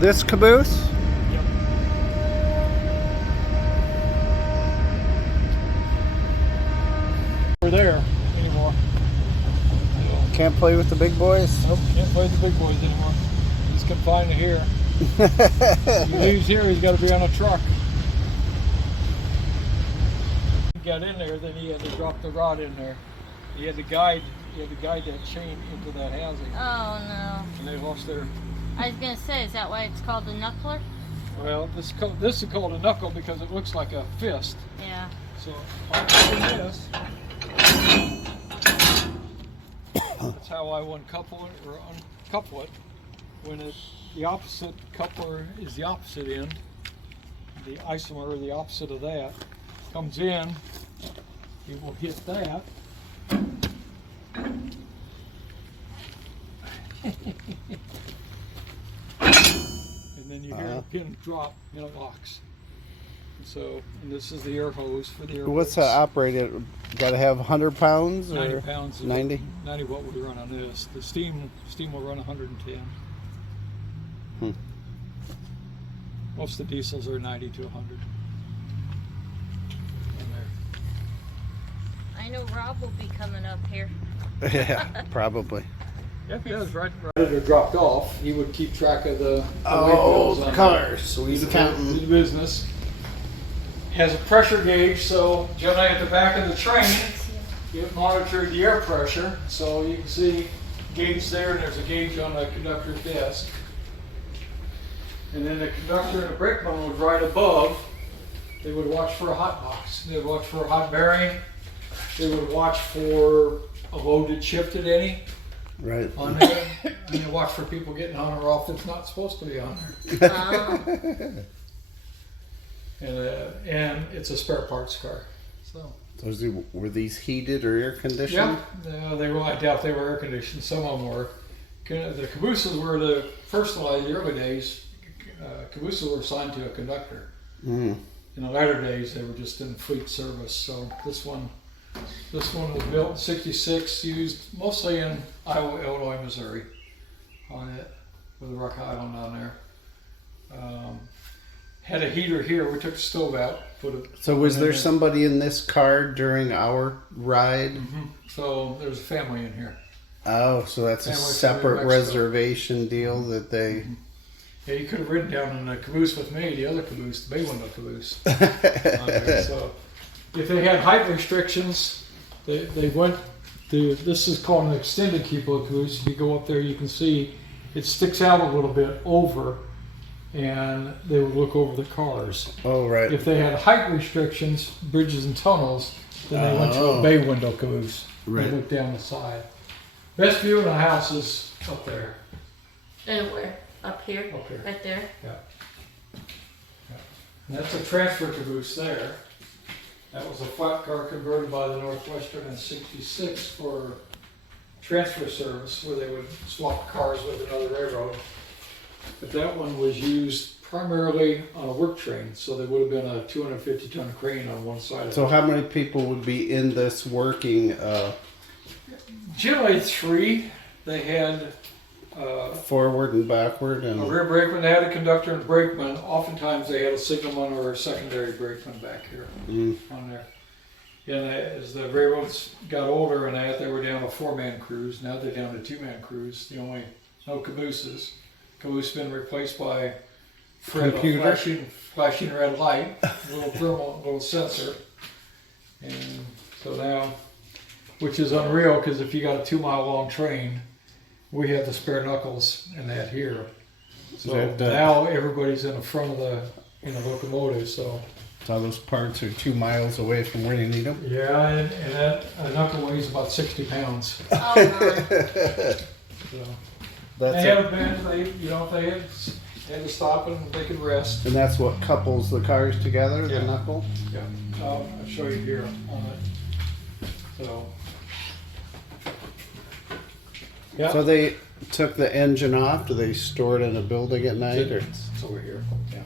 This caboose? Yep. We're there anymore. Can't play with the big boys? Nope, can't play with the big boys anymore. He's confined to here. If he leaves here, he's got to be on a truck. He got in there, then he had to drop the rod in there. He had to guide that chain into that housing. Oh no. And they lost their. I was gonna say, is that why it's called a knuckler? Well, this is called a knuckle because it looks like a fist. Yeah. So I'll do this. That's how I uncouple it or uncouple it. When the opposite coupler is the opposite end, the isomer, or the opposite of that, comes in, it will hit that. And then you hear the pin drop and it locks. And this is the air hose for the air What's hose. operated? Got to have 100 pounds? Or 90 pounds. 90? 90 what we run on this. The steam will run 110. Most of the diesels are 90 to 100. I know Rob will be coming up here. Yeah, probably. If he was right or dropped off, he would keep track of the the cars. So he's his counting. business. Has a pressure gauge, so generally at the back of the train, it monitored the air pressure. So you can see gauge there, and there's a gauge on the conductor's desk. And then the conductor and the brakeman would right above. They would watch for a hot box. They would watch for a hot bearing. They would watch for a load that shifted any Right. on there. And they watch for people getting on or off that's not supposed to be on there. And it's a spare parts car. So. Were these heated or air conditioned? Yeah, they were. I doubt they were air conditioned. Some of them were. The cabooses were the first of the early days. Cabooses were assigned to a conductor. Mm. In the latter days, they were just in fleet service. So this one was built in '66, used mostly in Iowa, Illinois, Missouri, on it with a Rock Island on there. Had a heater here. We took the stove out. So was there somebody in this car during our ride? Mm-hmm. So there's a family in here. Oh, so that's a Family from separate Mexico. reservation deal that they. Mm-hmm. Yeah, you could have ridden down in the caboose with me, the other caboose, the bay window caboose. On there. So if they had height restrictions, they went to, this is called an extended cupola caboose. If you go up there, you can see it sticks out a little bit over, and they would look over the cars. Oh, right. If they had height restrictions, bridges and tunnels, then they went to a bay window caboose. Right. They looked down the side. Best view of the house is up there. And where? Up here? Up here. Right there? Yeah. And that's a transfer caboose there. That was a flat car converted by the Northwestern in '66 for transfer service, where they would swap cars with another railroad. But that one was used primarily on a work train, so there would have been a 250-ton crane on one side of So it. how many people would be in this working? Generally 3. They had Forward and backward, a and rear brakeman. They had a conductor and a brakeman. Oftentimes they had a signalman or a secondary brakeman back here on there. And as the railroads got older and that, they were down to 4-man crews. Now they're down to 2-man crews. No cabooses. Caboose been replaced by Fred, Computer. flashing red light, little sensor. And so now, which is unreal, because if you got a 2-mile long train, we have the spare knuckles in that here. So now everybody's in the front of the locomotive. So those parts are 2 miles away from where you need them. yeah, and that a knuckle weighs about 60 pounds. Oh my. So That's they it. haven't been. They had to stop and they could rest. And that's what couples the cars together, Yeah. the knuckle? Yeah, I'll show you here on it. So. Yeah. So they took the engine off. Do they store it in a building at night? Or? It's over here. Yeah.